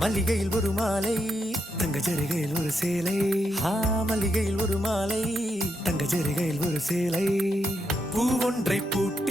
மல்லிகையில் ஒரு மாலை தங்க ஜரிகையில் ஒரு சேலை மல்லிகையில் ஒரு மாலை தங்க ஜரிகையில் ஒரு சேலை பூவொன்றை பூட்டி